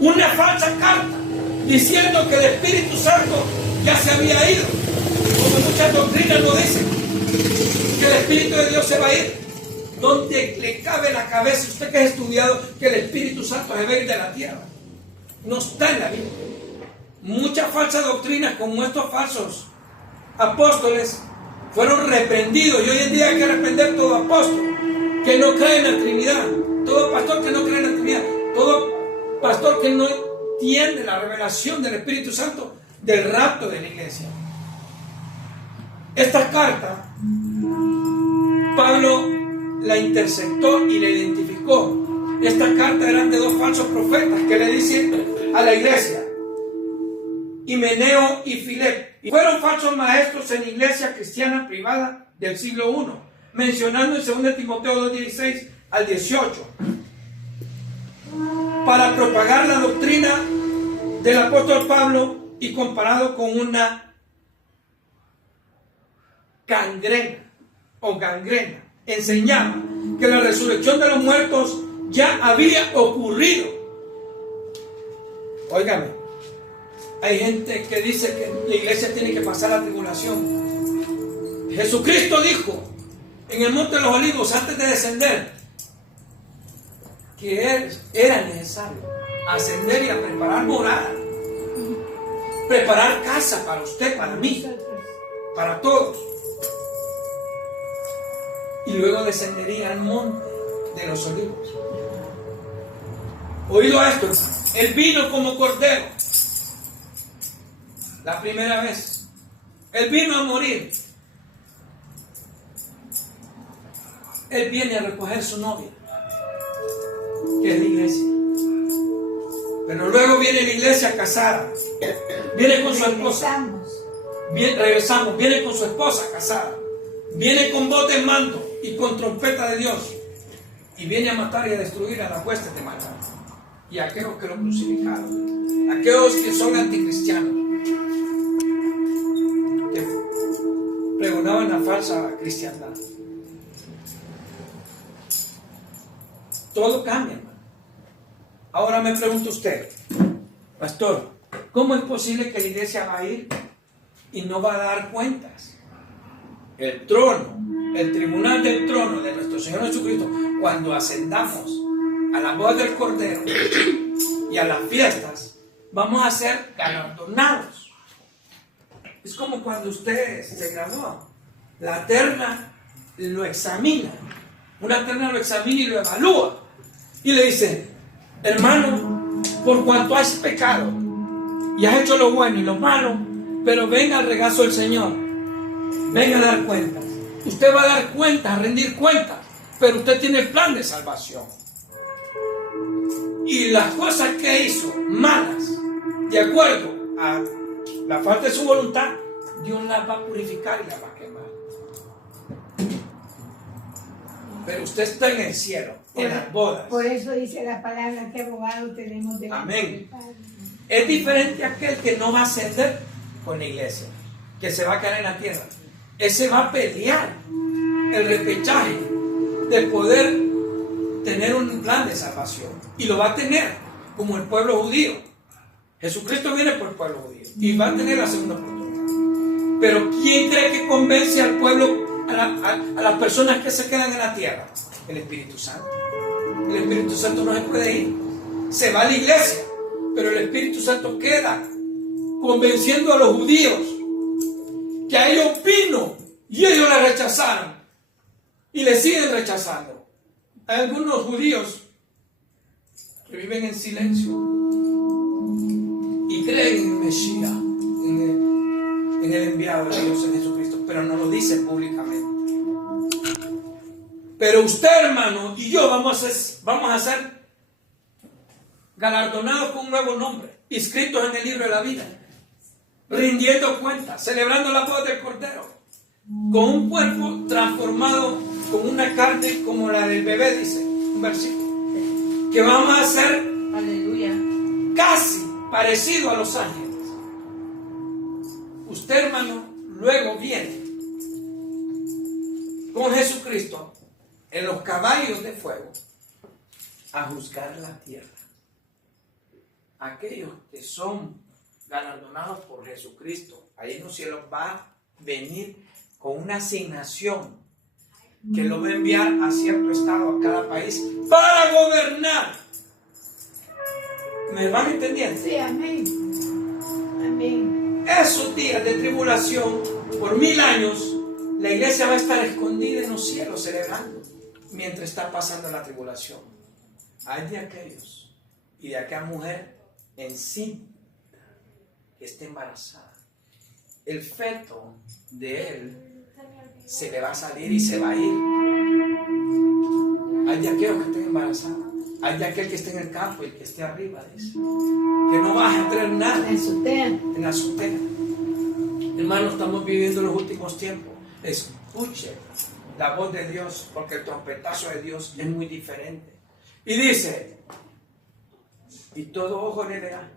una falsa carta diciendo que el Espíritu Santo ya se había ido, como muchas doctrinas lo dicen, que el Espíritu de Dios se va a ir. ¿Dónde le cabe la cabeza, usted que ha estudiado, que el Espíritu Santo se va a ir de la tierra? No está en la Biblia. Muchas falsas doctrinas, como estos falsos apóstoles, fueron reprendidos, y hoy en día hay que reprender todo apóstol que no cree en la Trinidad, todo pastor que no cree en la Trinidad, todo pastor que no entiende la revelación del Espíritu Santo del rapto de la iglesia. Esta carta Pablo la interceptó y la identificó. Esta carta eran de dos falsos profetas que le dicen a la iglesia, Himeneo y Filep, y fueron falsos maestros en la iglesia cristiana privada del siglo I, mencionando en 2 Timoteo 2:16 al 18, para propagar la doctrina del apóstol Pablo, y comparado con una gangrena, enseñaba que la resurrección de los muertos ya había ocurrido. Óigame, hay gente que dice que la iglesia tiene que pasar la tribulación. Jesucristo dijo en el Monte de los Olivos, antes de descender, que era necesario ascender y a preparar morada, preparar casa para usted, para mí, para todos. Y luego descendería al Monte de los Olivos. Oído esto, Él vino como cordero. La primera vez. Él vino a morir. Él viene a recoger su novia, que es la iglesia. Pero luego viene la iglesia casada. Viene con su esposa. Regresamos. Viene con su esposa casada. Viene con voz de mando y con trompeta de Dios. Y viene a matar y a destruir a las huestes de maldad. Y a aquellos que lo crucificaron. Aquellos que son anticristianos. Que pregonaban la falsa cristiandad. Todo cambia, hermano. Ahora me pregunta usted, pastor, ¿cómo es posible que la iglesia va a ir y no va a dar cuentas? El trono, el tribunal del trono de nuestro Señor Jesucristo, cuando ascendamos a la boda del Cordero y a las fiestas, vamos a ser galardonados. Es como cuando usted se graduó. La terna lo examina. Una terna lo examina y lo evalúa. Y le dice, hermano, por cuanto has pecado y has hecho lo bueno y lo malo, pero venga al regazo del Señor, venga a dar cuentas. Usted va a dar cuentas, a rendir cuentas, pero usted tiene el plan de salvación. Y las cosas que hizo malas, de acuerdo a la falta de su voluntad, Dios las va a purificar y las va a quemar. Pero usted está en el cielo, en las bodas. Por eso dice la palabra que abogado tenemos delante. Amén. Es diferente a aquel que no va a ascender con la iglesia, que se va a quedar en la tierra. Ese va a pelear el repechaje de poder tener un plan de salvación. Y lo va a tener como el pueblo judío. Jesucristo viene por el pueblo judío y va a tener la segunda oportunidad. Pero ¿quién cree que convence al pueblo, a las personas que se quedan en la tierra? El Espíritu Santo. El Espíritu Santo no se puede ir. Se va a la iglesia, pero el Espíritu Santo queda convenciendo a los judíos que a ellos vino y ellos le rechazaron y le siguen rechazando. Hay algunos judíos que viven en silencio y creen en el Mesías, en el enviado de Dios, en Jesucristo, pero no lo dicen públicamente. Pero usted, hermano, y yo vamos a ser galardonados con un nuevo nombre, inscritos en el libro de la vida, rindiendo cuentas, celebrando la boda del Cordero, con un cuerpo transformado, con una carne como la del bebé, dice un versículo, que vamos a ser, aleluya, casi parecido a los ángeles. Usted, hermano, luego viene con Jesucristo en los caballos de fuego a juzgar la tierra. aquellos que son galardonados por Jesucristo, ahí en los cielos va a venir con una asignación que lo va a enviar a cierto estado, a cada país, para gobernar. ¿Me van entendiendo? Sí, amén. Amén. Esos días de tribulación, por 1000 años, la iglesia va a estar escondida en los cielos celebrando mientras está pasando la tribulación. Hay de aquellos y de aquella mujer encinta que esté embarazada. El feto de él se le va a salir y se va a ir. Hay de aquellos que estén embarazados. Hay de aquel que esté en el campo y el que esté arriba, dice. Que no vas a entrar nada en la azotea. Hermanos, estamos viviendo los últimos tiempos. Escuche la voz de Dios, porque el trompetazo de Dios es muy diferente. Y dice, y todo ojo le verá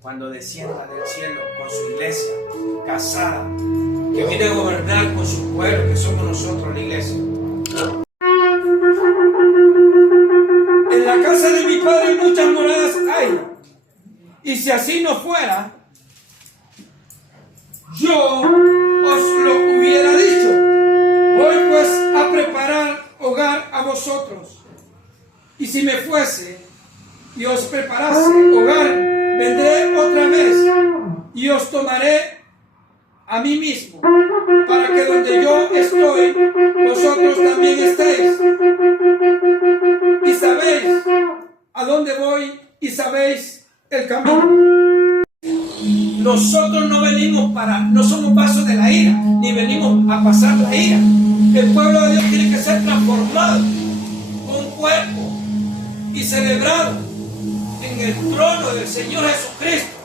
cuando descienda del cielo con su iglesia casada, que viene a gobernar con su pueblo, que somos nosotros, la iglesia. En la casa de mi Padre muchas moradas hay, y si así no fuera, yo os lo hubiera dicho. Voy pues a preparar hogar a vosotros, y si me fuese y os preparase hogar, vendré otra vez y os tomaré a mí mismo, para que donde yo estoy, vosotros también estéis. Y sabéis a dónde voy y sabéis el camino. Nosotros no venimos no somos vasos de la ira, ni venimos a pasar la ira. El pueblo de Dios tiene que ser transformado con un cuerpo y celebrado en el trono del Señor Jesucristo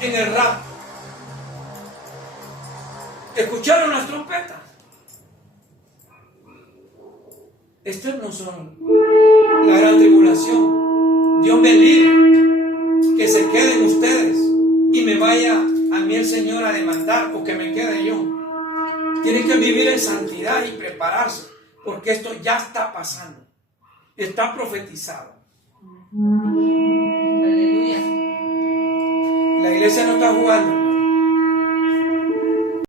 en el rapto. ¿Escucharon las trompetas? Estas no son la gran tribulación. Dios me libre que se queden ustedes y me vaya a mí el Señor a demandar, o que me quede yo. Tienen que vivir en santidad y prepararse, porque esto ya está pasando. Está profetizado. Aleluya. La iglesia no está jugando.